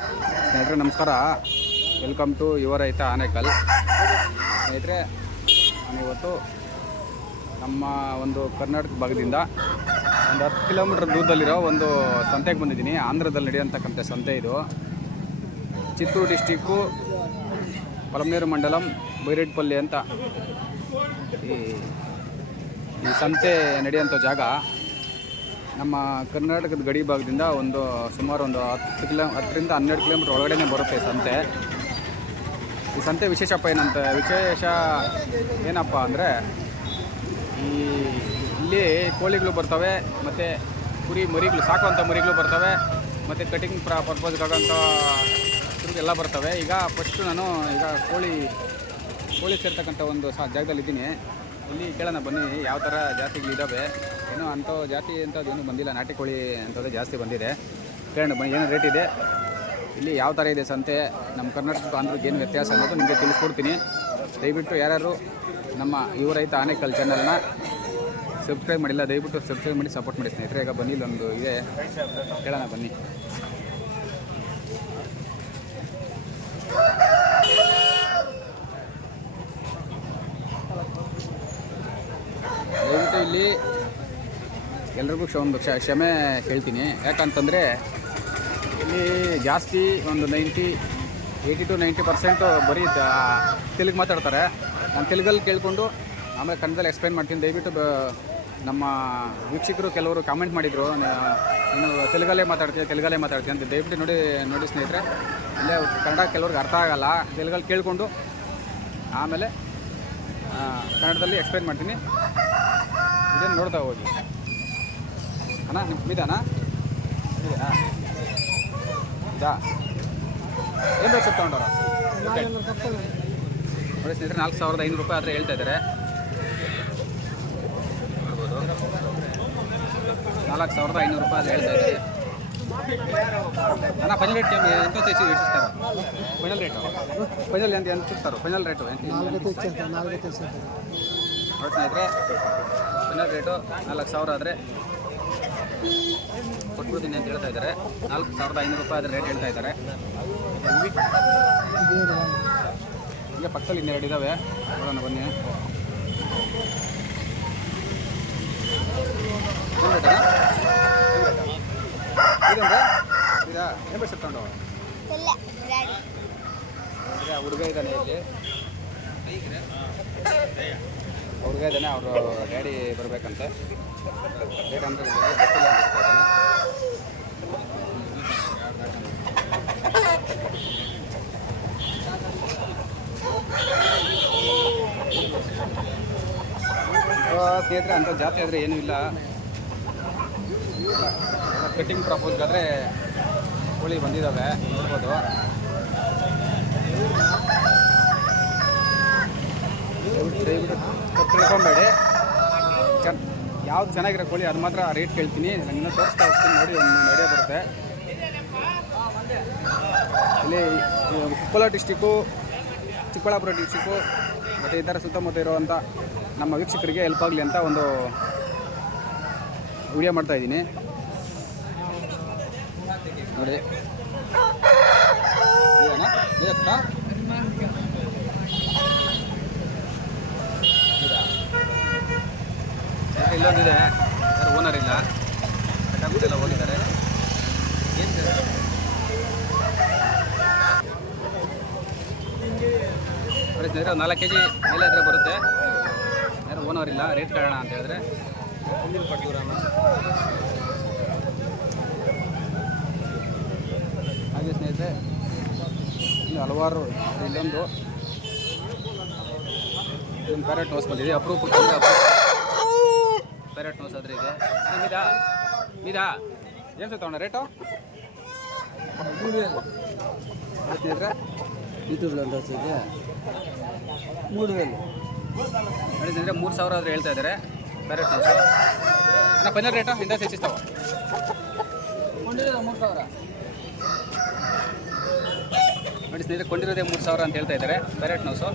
ಸ್ನೇಹಿತರೆ, ನಮಸ್ಕಾರ. Welcome to ಯುವ ರೈತ ಆನೇಕಲ್. ಸ್ನೇಹಿತರೆ, ನಾನು ಇವತ್ತು ನಮ್ಮ ಒಂದು ಕರ್ನಾಟಕ ಭಾಗದಿಂದ ಒಂದು ಹತ್ತು ಕಿಲೋಮೀಟ್ರ್ ದೂರದಲ್ಲಿರೋ ಒಂದು ಸಂತೆಗೆ ಬಂದಿದ್ದೀನಿ. ಆಂಧ್ರದಲ್ಲಿ ನಡೆಯೋಂತಕ್ಕಂಥ ಸಂತೆ ಇದು. ಚಿತ್ತೂರು ಡಿಸ್ಟಿಕ್ಕು ಪಲಮನೇರು ಮಂಡಲಂ ಬೈರೇಟ್ಪಲ್ಲಿ ಅಂತ ಈ ಈ ಸಂತೆ ನಡೆಯುವಂಥ ಜಾಗ. ನಮ್ಮ ಕರ್ನಾಟಕದ ಗಡಿ ಭಾಗದಿಂದ ಒಂದು ಸುಮಾರು ಒಂದು ಹತ್ತು ಕಿಲೋ, ಹತ್ತರಿಂದ ಹನ್ನೆರಡು ಕಿಲೋಮೀಟ್ರ್ ಒಳಗಡೆನೇ ಬರುತ್ತೆ ಸಂತೆ. ಈ ಸಂತೆ ವಿಶೇಷಪ್ಪ ಏನಂತ, ವಿಶೇಷ ಏನಪ್ಪ ಅಂದರೆ ಈ ಇಲ್ಲಿ ಕೋಳಿಗಳು ಬರ್ತವೆ, ಮತ್ತು ಕುರಿ ಮರಿಗಳು ಸಾಕುವಂಥ ಮರಿಗಳು ಬರ್ತವೆ, ಮತ್ತು ಕಟಿಂಗ್ ಪ್ರ ಪರ್ಪಸ್ಗಾಗಂಥ ಎಲ್ಲ ಬರ್ತವೆ. ಈಗ ಫಸ್ಟು ನಾನು ಈಗ ಕೋಳಿ ಕೋಳಿ ಸೇರ್ತಕ್ಕಂಥ ಒಂದು ಸಹ ಜಾಗದಲ್ಲಿ ಇದ್ದೀನಿ ಇಲ್ಲಿ ಕೇಳೋಣ, ಬನ್ನಿ. ಯಾವ ಥರ ಜಾತಿಗಳಿದ್ದಾವೆ ಏನೋ ಅಂಥ ಜಾತಿ ಅಂಥದ್ದು ಏನೂ ಬಂದಿಲ್ಲ. ನಾಟಿ ಕೋಳಿ ಅಂಥದ್ದು ಜಾಸ್ತಿ ಬಂದಿದೆ. ಕೇಳೋಣ, ಬನ್ನಿ. ಏನು ರೇಟ್ ಇದೆ. ಇಲ್ಲಿ ಯಾವ ಥರ ಇದೆ ಸಂತೆ? ನಮ್ಮ ಕರ್ನಾಟಕ ಆಂಧ್ರಕ್ಕೆ ಏನು ವ್ಯತ್ಯಾಸ ಅನ್ನೋದು ನಿಮಗೆ ತಿಳಿಸ್ಕೊಡ್ತೀನಿ. ದಯವಿಟ್ಟು ಯಾರ್ಯಾರು ನಮ್ಮ ಯುವ ರೈತ ಆನೇಕಲ್ ಚಾನಲ್ನ ಸಬ್ಸ್ಕ್ರೈಬ್ ಮಾಡಿಲ್ಲ, ದಯವಿಟ್ಟು ಸಬ್ಸ್ಕ್ರೈಬ್ ಮಾಡಿ ಸಪೋರ್ಟ್ ಮಾಡಿ ಸ್ನೇಹಿತರೆ. ಈಗ ಬನ್ನಿ, ಇಲ್ಲೊಂದು ಇದೆ. ಕೇಳೋಣ, ಬನ್ನಿ ದಯವಿಟ್ಟು ಇಲ್ಲಿ ಎಲ್ರಿಗೂ ಒಂದು ಕ್ಷ ಕ್ಷಮೆ ಕೇಳ್ತೀನಿ ಯಾಕಂತಂದರೆ ಇಲ್ಲಿ ಜಾಸ್ತಿ ಒಂದು ninety, eighty to ninety percent ಬರೀ ತೆಲುಗು ಮಾತಾಡ್ತಾರೆ. ನಾನು ತೆಲುಗಲ್ಲಿ ಕೇಳಿಕೊಂಡು ಆಮೇಲೆ ಕನ್ನಡದಲ್ಲಿ ಎಕ್ಸ್ಪ್ಲೈನ್ ಮಾಡ್ತೀನಿ. ದಯವಿಟ್ಟು ನಮ್ಮ ವೀಕ್ಷಕರು ಕೆಲವರು ಕಾಮೆಂಟ್ ಮಾಡಿದರು. ನೀನು ತೆಲುಗಲ್ಲೇ ಮಾತಾಡ್ತೀನಿ ತೆಲುಗಲ್ಲೇ ಮಾತಾಡ್ತೀನಿ ಅಂತ. ದಯವಿಟ್ಟು ನೋಡಿ ನೋಡಿ ಸ್ನೇಹಿತರೆ. ಇಲ್ಲೇ ಕನ್ನಡ ಕೆಲವ್ರಿಗೆ ಅರ್ಥ ಆಗಲ್ಲ. ತೆಲುಗಲ್ಲಿ ಕೇಳಿಕೊಂಡು ಆಮೇಲೆ ಕನ್ನಡದಲ್ಲಿ ಎಕ್ಸ್ಪ್ಲೈನ್ ಮಾಡ್ತೀನಿ. ಇದನ್ನು ನೋಡ್ತಾ ಹೋಗಿ. ಅಣ್ಣ ನಿಮ್ಮ ಮೀದಾನಾ ಇದೆಯಾ ಇದಾ? ಏನು ರೇಟ್ ತಗೊಂಡವ್ರ? ನೋಡಿ ಸ್ನೇಹಿತರೆ ನಾಲ್ಕು ಸಾವಿರದ ಐನೂರು ರೂಪಾಯಿ ಆದರೆ ಹೇಳ್ತಾ ಇದ್ದಾರೆ. ನಾಲ್ಕು ಸಾವಿರದ ಐನೂರು ರೂಪಾಯಿ ಆದರೆ ಹೇಳ್ತಾ ಇದ್ದಾರೆ. ಅಣ್ಣ ಫೈನಲ್ ರೇಟ್ ಎಂತ ಹೆಚ್ಚು ಹೆಚ್ಚಿಸ್ತಾರೆ ಫೈನಲ್ ರೇಟು ಫೈನಲ್ ಎಂತ ಎಂತ ಸಿಗ್ತಾರೋ ಫೈನಲ್ ರೇಟು ನೋಡಿ ಸ್ನೇಹಿತರೆ ಫೈನಲ್ ರೇಟು ನಾಲ್ಕು ಸಾವಿರ ಆದರೆ ಕೊಟ್ಬಿಡ್ತೀನಿ ಅಂತ ಹೇಳ್ತಾ ಇದ್ದಾರೆ. ನಾಲ್ಕು ಸಾವಿರದ ಐನೂರು ರೂಪಾಯಿ ಅದ್ರ ರೇಟ್ ಹೇಳ್ತಾ ಇದ್ದಾರೆ. ಈಗ ಪಕ್ಕದಲ್ಲಿ ಇನ್ನೆರಡು ಇದ್ದಾವೆ ನೋಡೋಣ ಬನ್ನಿ. ಏನು ತಗೊಂಡು ಹುಡುಗ ಇದ್ದಾನೆ ಇಲ್ಲಿ. ಹುಡುಗ ಇದ್ದಾನೆ ಅವರು ಡ್ಯಾಡಿ ಬರಬೇಕಂತೆ. ಅಂದ್ರೆ ಅಂತ ಜಾತಿ ಆದರೆ ಏನೂ ಇಲ್ಲ. ಕಟ್ಟಿಂಗ್ ಪ್ರಪೋಸ್ಗಾದರೆ ಕೋಳಿ ಬಂದಿದ್ದಾವೆ ನೋಡ್ಬೋದು. ದಯವಿಟ್ಟು ತಿಳ್ಕೊಬೇಡಿ. ಯಾವ್ದು ಚೆನ್ನಾಗಿರೋ ಕೋಳಿ, ಅದು ಮಾತ್ರ ರೇಟ್ ಕೇಳ್ತೀನಿ. ನಾನು ಇನ್ನೂ ತೋರಿಸ್ತಾ ಹೋಗ್ತೀನಿ ನೋಡಿ, ಒಂದು ಐಡಿಯಾ ಬರುತ್ತೆ. ಇಲ್ಲಿ ಕೊಪ್ಪಳ ಡಿಸ್ಟಿಕ್ಕು ಚಿಕ್ಕಬಳ್ಳಾಪುರ ಡಿಸ್ಟಿಕ್ಕು ಮತ್ತು ಇದರ ಸುತ್ತಮುತ್ತ ಇರುವಂಥ ನಮ್ಮ ವೀಕ್ಷಕರಿಗೆ ಹೆಲ್ಪ್ ಆಗಲಿ ಅಂತ ಒಂದು ವಿಡಿಯೋ ಮಾಡ್ತಾ ಇದ್ದೀನಿ. ನೋಡಿ. ಇಲ್ಲೊಂದಿದೆ. ಯಾರು ಓನರ್ ಇಲ್ಲ. ಕಟ್ಟಾಗುತ್ತೆಲ್ಲ ಹೋಗಿದ್ದಾರೆ. ಏನು ಸ್ನೇಹಿತರೆ, ಒಂದು ನಾಲ್ಕು ಕೆ ಜಿ ಮೇಲೆ ಇದ್ರೆ ಬರುತ್ತೆ. ಯಾರು ಓನರ್ ಇಲ್ಲ ರೇಟ್ ಕೇಳೋಣ ಅಂತ ಹೇಳಿದ್ರೆ. ಹಾಗೆ ಸ್ನೇಹಿತರೆ ಇಲ್ಲಿ ಹಲವಾರು ಇಲ್ಲೊಂದು. ಇದೊಂದು ಪ್ಯಾರೆಟ್ ಹೌಸ್ ಬಂದಿದೆ. ಅಪರೂಪಕ್ಕೆ ಪೆರೆಟ್ ನೋಸದ್ರಿ ಇದೆ ಇದಾ ಇದಾ ಏನು ಸಿಗ್ತಾವಣ್ಣ ರೇಟು ಹದಿನೈದ್ರೆ ಯೂಟ್ಯೂಬ್ಲಿ ಅಂತ ಹಚ್ಚಿದೆ ಮೂರು ಅಂದರೆ ಮೂರು ಸಾವಿರ ಆದರೆ ಹೇಳ್ತಾ ಇದ್ದಾರೆ ಪೆರೆಟ್ ನೋಸು ಅಣ್ಣ ಪನ್ನೀರ್ ರೇಟು ಇಂದ ಹೆಚ್ಚಿಸ್ತಾವ ಮೂರು ಸಾವಿರ. ನೋಡಿ ಸ್ನೇಹಿತರೆ ಕೊಂಡಿರೋದೇ ಮೂರು ಸಾವಿರ ಅಂತ ಹೇಳ್ತಾ ಇದ್ದಾರೆ ಪೆರೆಟ್ ನೋಸು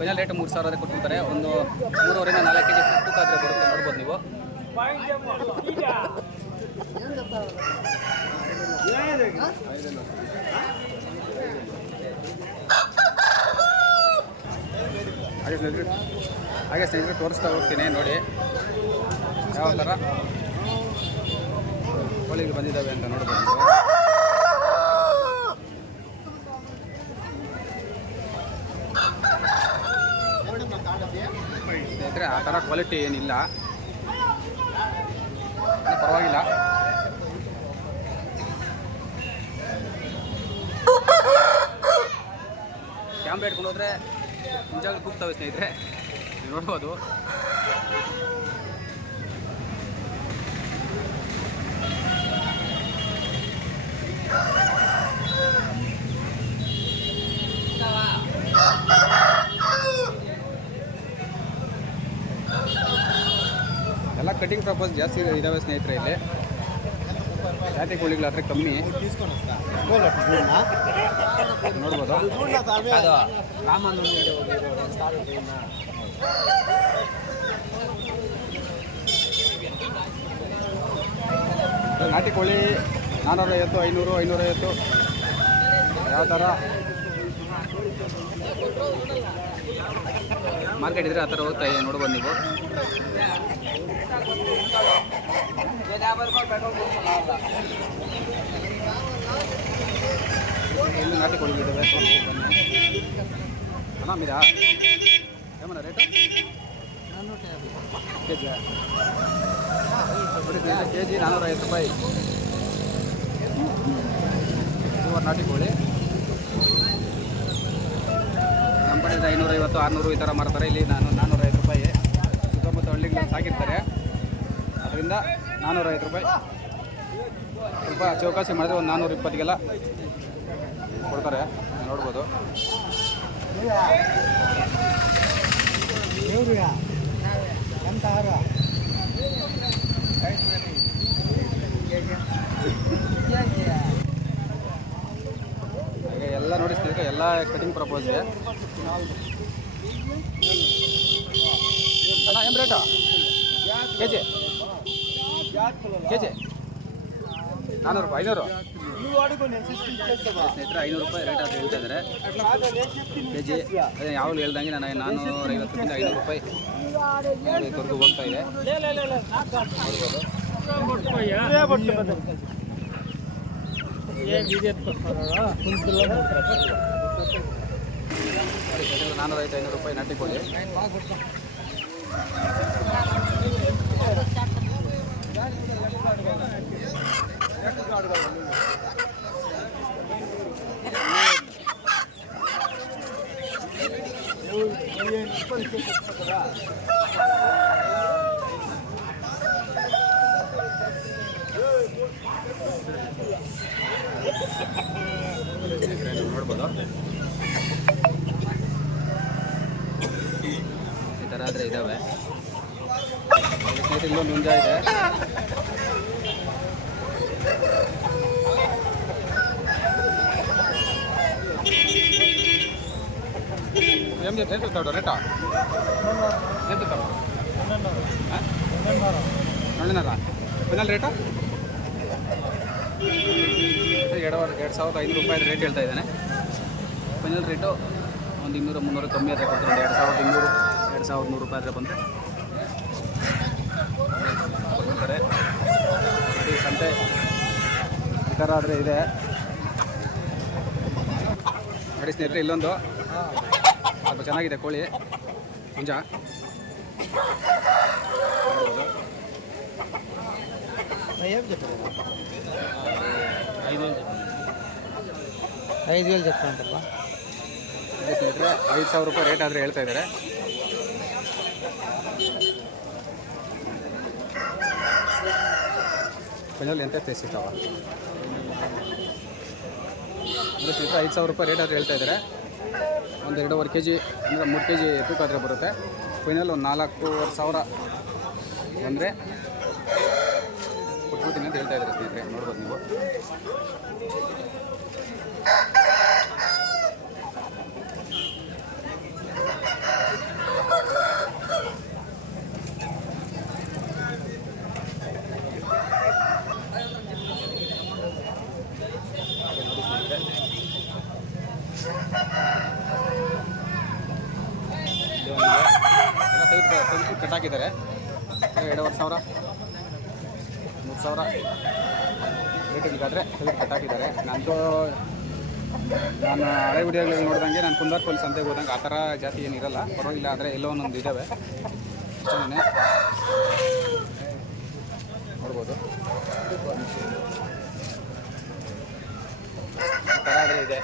ಫೈನಲ್ ರೇಟ್ ಮೂರು ಸಾವಿರ ಕೊಡ್ತಾರೆ ಒಂದು ಮೂರುವರೆ ನಾಲ್ಕು ಕೆ ಜಿ ತೂಕ ಆದರೆ ಬರುತ್ತೆ. ನೋಡ್ಬೋದು ನೀವು. ಹಾಗೆ ಸ್ನೇಹಿತರೆ ಹಾಗೆ ಸ್ನೇಹಿತರೆ ತೋರಿಸ್ತಾ ಹೋಗ್ತೀನಿ ನೋಡಿ. ಯಾವ ಥರ ಕೋಳಿಗೆ ಬಂದಿದ್ದಾವೆ ಅಂತ ನೋಡ್ಬೋದು ನೀವು. ಆ ಥರ ಕ್ವಾಲಿಟಿ ಏನಿಲ್ಲ. ಏನು ಪರವಾಗಿಲ್ಲ. ಕ್ಯಾಮ್ರಾ ಇಟ್ಕೊಂಡು ಹೋದ್ರೆ ಮುಂಜಾನೆ ಕೂಗ್ತವೆ ಸ್ನೇಹಿತರೆ. ನೋಡ್ಬೋದು. ಕಟಿಂಗ್ ಪ್ರಾಪರ್ಸ್ ಜಾಸ್ತಿ ಇದಾವೆ ಸ್ನೇಹಿತರೆ ಇಲ್ಲಿ. ಜಾತಿ ಕೋಳಿಗಳಾದ್ರೆ ಕಮ್ಮಿ. ನೋಡ್ಬೋದು. ನಾಟಿ ಕೋಳಿ ನಾನ್ನೂರೈವತ್ತು ಐನೂರು ಐನೂರೈವತ್ತು ಯಾವ ಥರ? ಮಾರ್ಕೆಟ್ ಇದ್ರೆ ಆ ಥರ ಹೋಗ್ತಾ ಇದೆ, ನೋಡ್ಬೋದು ನೀವು. ಇಲ್ಲಿ ನಾಟಿ ಬನ್ನಿ ಅನಾಮಿದಾ ಕೆ ಜಿ ಕೆ ಜಿ ನಾನ್ನೂರೈವತ್ತು ರೂಪಾಯಿ. ನಾಟಿ ಕೋಳಿ. ಕಡೆಯಿಂದ ಐನೂರೈವತ್ತು, ಆರುನೂರು ಈ ಥರ ಮಾರ್ತಾರೆ. ಇಲ್ಲಿ ನಾನು ನಾನ್ನೂರೈವತ್ತು ರೂಪಾಯಿ. ಸುತ್ತಮುತ್ತ ಹಳ್ಳಿಗಳಲ್ಲಿ ಸಾಕಿರ್ತಾರೆ. ಅದರಿಂದ ನಾನ್ನೂರೈವತ್ತು ರೂಪಾಯಿ. ಸ್ವಲ್ಪ ಚೌಕಾಸಿ ಮಾಡಿದ್ರೆ ಒಂದು ನಾನ್ನೂರ ಇಪ್ಪತ್ತಿಗೆಲ್ಲ ಕೊಡ್ತಾರೆ. ನೋಡ್ಬೋದು. ಎಂತ ಹಾರ ಹಾಗೆ ಎಲ್ಲ ನೋಡಿ ಸ್ನೇಹಿತರೆ ಎಲ್ಲ ಕಟಿಂಗ್ ಪ್ರಪೋಸ್ಗೆ ಅಣ್ಣ, ಏನು rate K G K G ನಾನ್ನೂರು ರೂಪಾಯಿ, ಐನೂರು? ಸ್ನೇಹಿತರೆ, ಐನೂರು ರೂಪಾಯಿ ರೇಟ್ ಅಂತ ಹೇಳ್ತಾ ಇದ್ದಾರೆ ಕೆ ಜಿ ಅದೇ ಯಾವಾಗಲೂ ಹೇಳ್ದಂಗೆ ನಾನು ನಾನ್ನೂರ ಐವತ್ತರಿಂದ ಐನೂರು ರೂಪಾಯಿ ತೊರೆದು ಹೋಗ್ತಾ ಇದೆ. ನಾನ್ನೂರ ಐದು ಐನೂರು ರೂಪಾಯಿ ನಾಟಿ ಕೋಳಿ ನೀವು ನೋಡ್ಬೋದು ಯಾರಾದ್ರೆ ಇದ್ದಾವೆ ಇದೆ. ರೇಟಾ? ರೇಟಾ ಎರಡು ಎರಡು ಸಾವಿರದ ಐನೂರು ರೂಪಾಯಿ ರೇಟ್ ಹೇಳ್ತಾ ಇದ್ದಾನೆ. ಫೈನಲ್ ರೇಟು ಒಂದು ಇನ್ನೂರು, ಮುನ್ನೂರು ಕಮ್ಮಿ ಆದರೆ ಕೊಡ್ತಾರೆ ಎರಡು ಸಾವಿರದ ಇನ್ನೂರು. ಸಾವಿರದ ನೂರು ರೂಪಾಯಿ ಆದರೆ ಬಂದರೆ? ಕೊಡ್ತಾರೆ. ಈ ಸಂತೆ ಈ ಥರ ಆದರೆ ಇದೆ. ನೋಡಿ ಸ್ನೇಹಿತರೆ ಇಲ್ಲೊಂದು. ಸ್ವಲ್ಪ ಚೆನ್ನಾಗಿದೆ ಕೋಳಿ. ಮುಂಜ. ಐದು ಏಳು ಜಪ್ಪ ಅಂತಲ್ವಾ ಐದು ಸಾವಿರ ರೂಪಾಯಿ ರೇಟ್ ಆದರೆ ಹೇಳ್ತಾ ಇದ್ದಾರೆ. ಫೈನಲ್ ಎಂತ ಸಿಗ್ತಾವ ಅಂದರೆ ಸ್ವಲ್ಪ ಐದು ಸಾವಿರ ರೂಪಾಯಿ ರೇಟ್ ಆದರೆ ಹೇಳ್ತಾ ಇದ್ದಾರೆ ಒಂದು ಎರಡೂವರೆ ಕೆ ಜಿ ಅಂದರೆ ಮೂರು ಕೆ ಜಿ ತೂಕ ಆದರೆ ಬರುತ್ತೆ. ಫೈನಲ್ ಒಂದು ನಾಲ್ಕೂವರೆ ಸಾವಿರ ಅಂದರೆ ಕೊಟ್ಬಿಡ್ತೀನಿ ಅಂತ ಹೇಳ್ತಾ ಇದ್ದಾರೆ ಸ್ನೇಹಿತರೆ, ನೋಡ್ಬೋದು ನೀವು ಹಾಗೆ ನೋಡಿ ಕಟ್ಟಾಕಿದ್ದಾರೆ ಎರಡೂವರೆ ಸಾವಿರ. ಮೂರು ಸಾವಿರ. ರೇಟಿಗಾದರೆ ಕಟ್ ಕಟ್ಟಾಕಿದ್ದಾರೆ ನಂದು, ನಾನು ಹಳೆ ವಿಡಿಯೋಗಳಲ್ಲಿ ನೋಡಿದಂಗೆ ನಾನು ಕುಂದಾರ್ ಪೊಲೀಸ್ ಅಂತ ಹೋದಂಗೆ ಆ ಥರ ಜಾತಿ ಏನಿರಲ್ಲ ಪರವಾಗಿಲ್ಲ, ಆದರೆ ಎಲ್ಲೋ ಒಂದೊಂದು ಇದ್ದಾವೆ ಅಷ್ಟೇ ನೋಡ್ಬೋದು. ಈ ಥರ ಆದರೆ ಇದೆ.